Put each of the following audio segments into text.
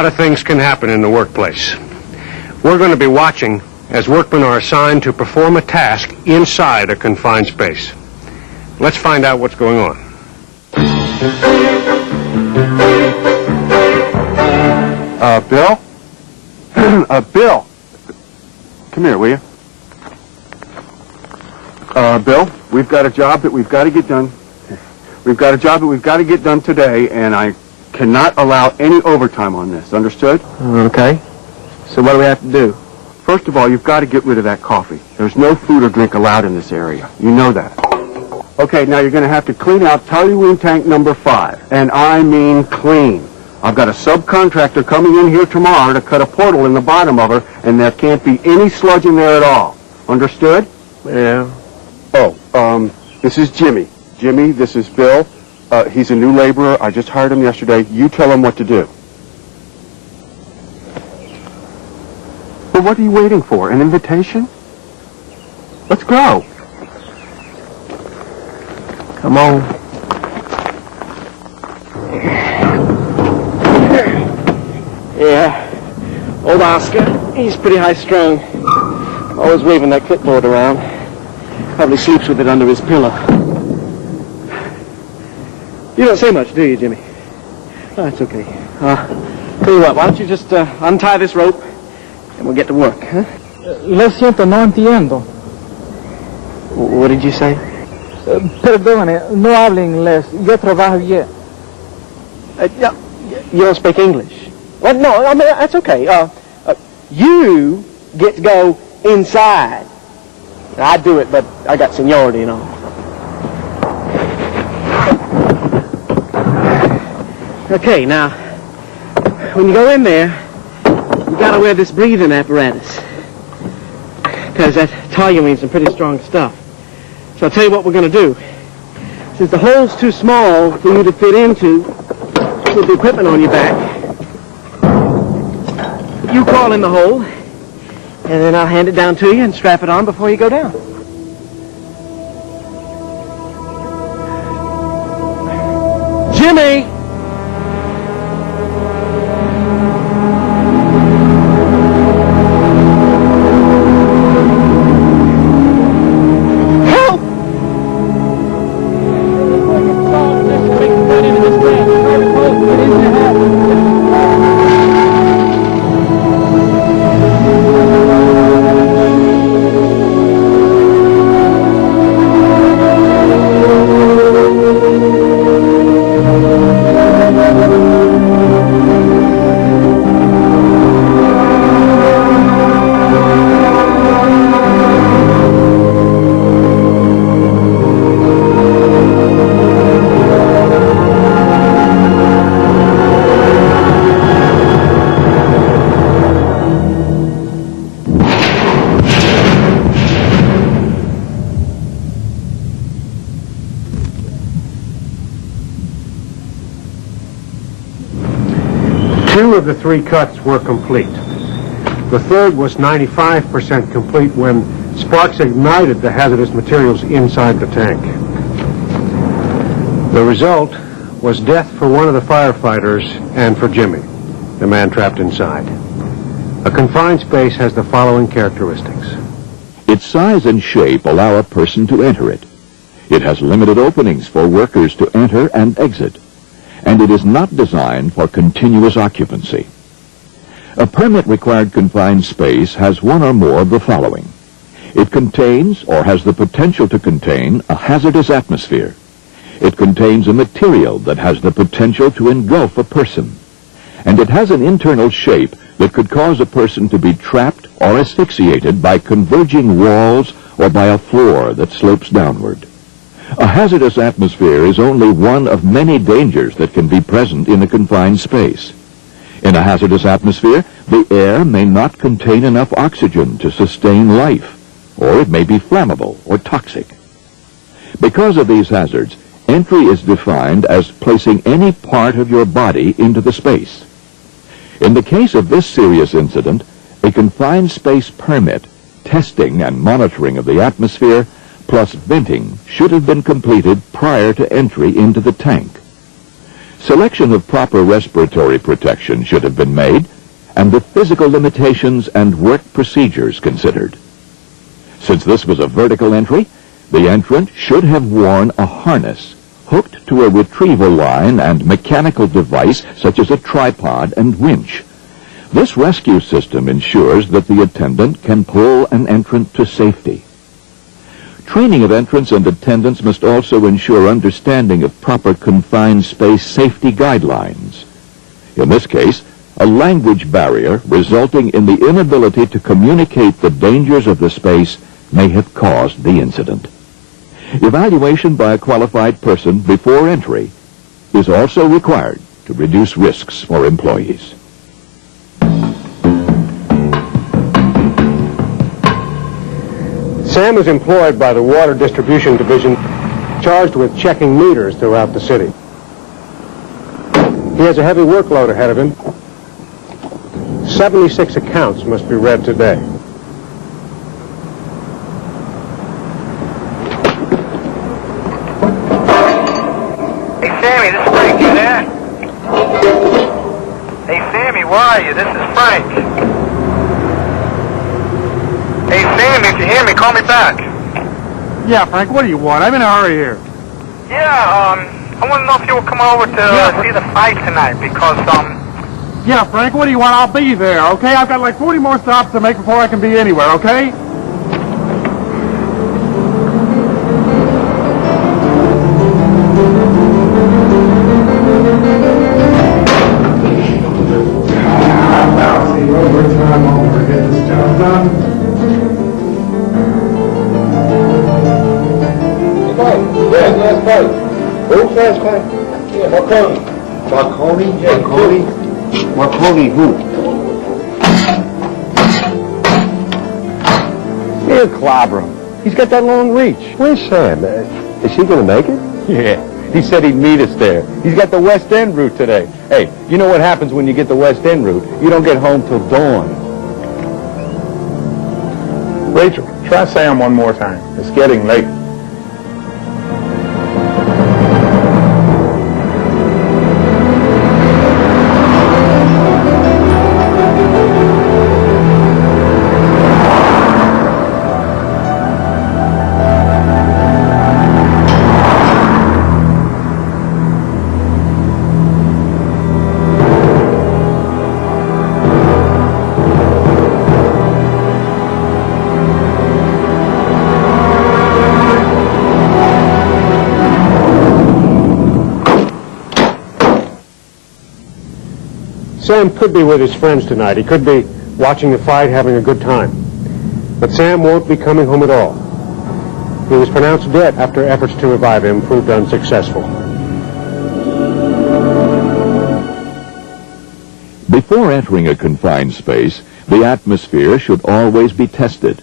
lot of things can happen in the workplace. We're going to be watching as workmen are assigned to perform a task inside a confined space. Let's find out what's going on. Bill? Bill! Come here, will you? Bill, we've got a job that we've got to get done. We've got a job that we've got to get done today, and I cannot allow any overtime on this. Understood? Okay. So what do we have to do? First of all, you've got to get rid of that coffee. There's no food or drink allowed in this area. You know that. Okay, now you're going to have to clean out toluene tank number 5. And I mean clean. I've got a subcontractor coming in here tomorrow to cut a portal in the bottom of her, and there can't be any sludge in there at all. Understood? Yeah. Oh, this is Jimmy. Jimmy, this is Bill. He's a new laborer. I just hired him yesterday. You tell him what to do. Well, what are you waiting for? An invitation? Let's go. Come on. Yeah. Old Oscar, he's pretty high-strung. Always waving that clipboard around. Probably sleeps with it under his pillow. You don't say much, do you, Jimmy? Oh, that's okay. Tell you what, why don't you just untie this rope and we'll get to work, huh? Lo siento, no entiendo. What did you say? Perdone, no hablo inglés. Yo trabajo bien. You don't speak English? Well, no, I mean, that's okay. You get to go inside. I do it, but I got seniority, you know. Okay, now, when you go in there, you gotta wear this breathing apparatus. Because that toluene's some pretty strong stuff. So I'll tell you what we're gonna do. Since the hole's too small for you to fit into with the equipment on your back, you crawl in the hole, and then I'll hand it down to you and strap it on before you go down. Jimmy! Help! Two of the 3 cuts were complete. The third was 95% complete when sparks ignited the hazardous materials inside the tank. The result was death for one of the firefighters and for Jimmy, the man trapped inside. A confined space has the following characteristics. Its size and shape allow a person to enter it. It has limited openings for workers to enter and exit, and it is not designed for continuous occupancy. A permit-required confined space has one or more of the following. It contains or has the potential to contain a hazardous atmosphere. It contains a material that has the potential to engulf a person. And it has an internal shape that could cause a person to be trapped or asphyxiated by converging walls or by a floor that slopes downward. A hazardous atmosphere is only one of many dangers that can be present in a confined space. In a hazardous atmosphere, the air may not contain enough oxygen to sustain life, or it may be flammable or toxic. Because of these hazards, entry is defined as placing any part of your body into the space. In the case of this serious incident, a confined space permit, testing and monitoring of the atmosphere, plus venting should have been completed prior to entry into the tank. Selection of proper respiratory protection should have been made, and the physical limitations and work procedures considered. Since this was a vertical entry, the entrant should have worn a harness hooked to a retrieval line and mechanical device such as a tripod and winch. This rescue system ensures that the attendant can pull an entrant to safety. Training of entrants and attendants must also ensure understanding of proper confined space safety guidelines. In this case, a language barrier resulting in the inability to communicate the dangers of the space may have caused the incident. Evaluation by a qualified person before entry is also required to reduce risks for employees. Sam is employed by the Water Distribution Division, charged with checking meters throughout the city. He has a heavy workload ahead of him. 76 accounts must be read today. Sammy, this is Frank. You there? Hey, Sammy, where are you? This is Frank. Hey, Sammy, if you hear me, call me back. Yeah, Frank, what do you want? I'm in a hurry here. Yeah, I want to know if you will come over to see the fight tonight because, Yeah, Frank, what do you want? I'll be there, okay? I've got like 40 more stops to make before I can be anywhere, okay? Marconi? Yeah, Marconi? Marconi who? Here, clobber him. He's got that long reach. Where's Sam? Is he going to make it? Yeah, he said he'd meet us there. He's got the West End route today. Hey, you know what happens when you get the West End route? You don't get home till dawn. Rachel, try Sam one more time. It's getting late. Sam could be with his friends tonight. He could be watching the fight, having a good time. But Sam won't be coming home at all. He was pronounced dead after efforts to revive him proved unsuccessful. Before entering a confined space, the atmosphere should always be tested.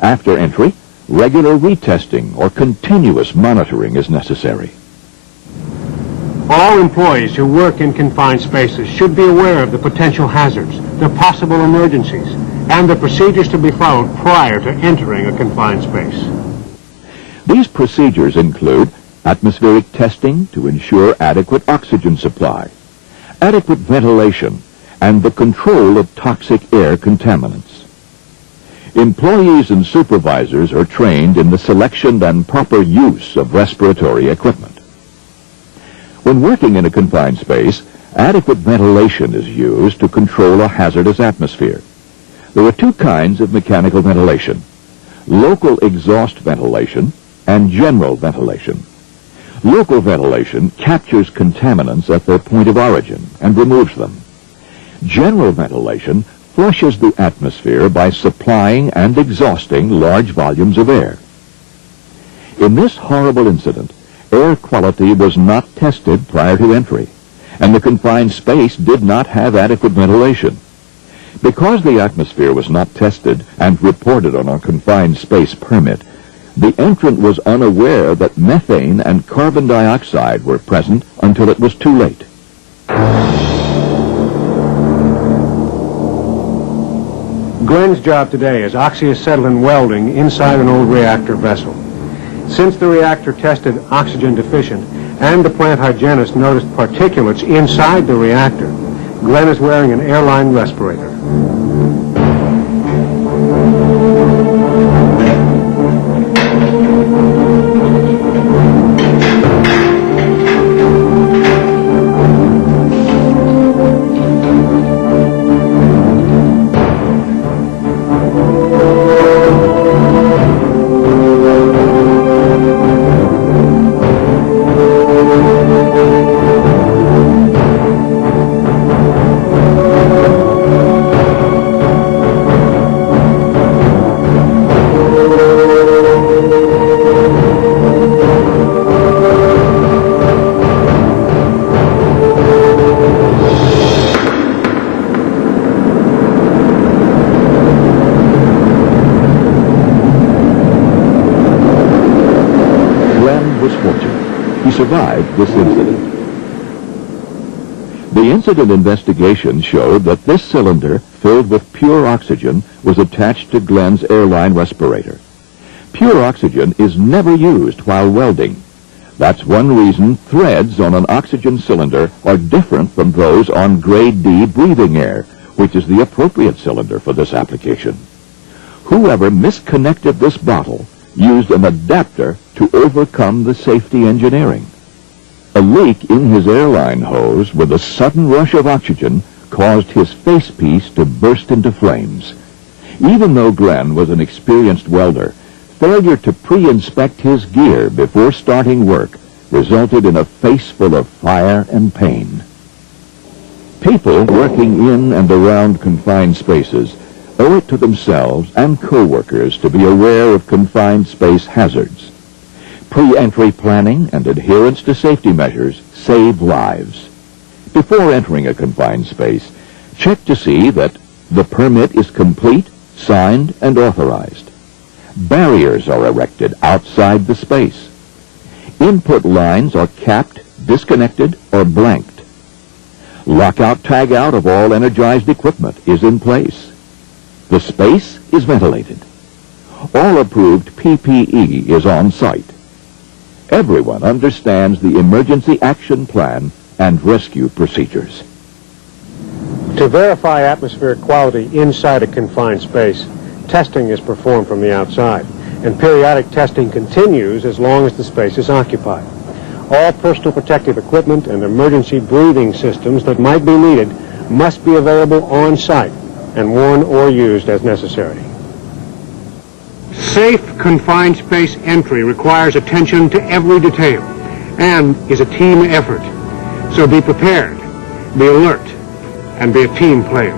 After entry, regular retesting or continuous monitoring is necessary. All employees who work in confined spaces should be aware of the potential hazards, the possible emergencies, and the procedures to be followed prior to entering a confined space. These procedures include atmospheric testing to ensure adequate oxygen supply, adequate ventilation, and the control of toxic air contaminants. Employees and supervisors are trained in the selection and proper use of respiratory equipment. When working in a confined space, adequate ventilation is used to control a hazardous atmosphere. There are two kinds of mechanical ventilation: local exhaust ventilation and general ventilation. Local ventilation captures contaminants at their point of origin and removes them. General ventilation flushes the atmosphere by supplying and exhausting large volumes of air. In this horrible incident, air quality was not tested prior to entry, and the confined space did not have adequate ventilation. Because the atmosphere was not tested and reported on a confined space permit, the entrant was unaware that methane and carbon dioxide were present until it was too late. Glenn's job today is oxyacetylene welding inside an old reactor vessel. Since the reactor tested oxygen deficient, and the plant hygienist noticed particulates inside the reactor. Glenn is wearing an airline respirator. He survived this incident. The incident investigation showed that this cylinder, filled with pure oxygen, was attached to Glenn's airline respirator. Pure oxygen is never used while welding. That's one reason threads on an oxygen cylinder are different from those on grade D breathing air, which is the appropriate cylinder for this application. Whoever misconnected this bottle used an adapter to overcome the safety engineering. A leak in his airline hose with a sudden rush of oxygen caused his facepiece to burst into flames. Even though Glenn was an experienced welder, failure to pre-inspect his gear before starting work resulted in a face full of fire and pain. People working in and around confined spaces owe it to themselves and co-workers to be aware of confined space hazards. Pre-entry planning and adherence to safety measures save lives. Before entering a confined space, check to see that the permit is complete, signed, and authorized. Barriers are erected outside the space. Input lines are capped, disconnected, or blanked. Lockout-tagout of all energized equipment is in place. The space is ventilated. All approved PPE is on site. Everyone understands the emergency action plan and rescue procedures. To verify atmospheric quality inside a confined space, testing is performed from the outside, and periodic testing continues as long as the space is occupied. All personal protective equipment and emergency breathing systems that might be needed must be available on site and worn or used as necessary. Safe confined space entry requires attention to every detail and is a team effort. So be prepared, be alert, and be a team player.